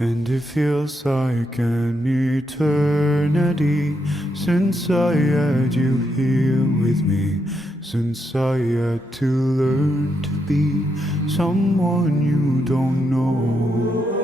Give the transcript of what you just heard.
And it feels like an eternity since I had you here with me, since I had to learn to be someone you don't know.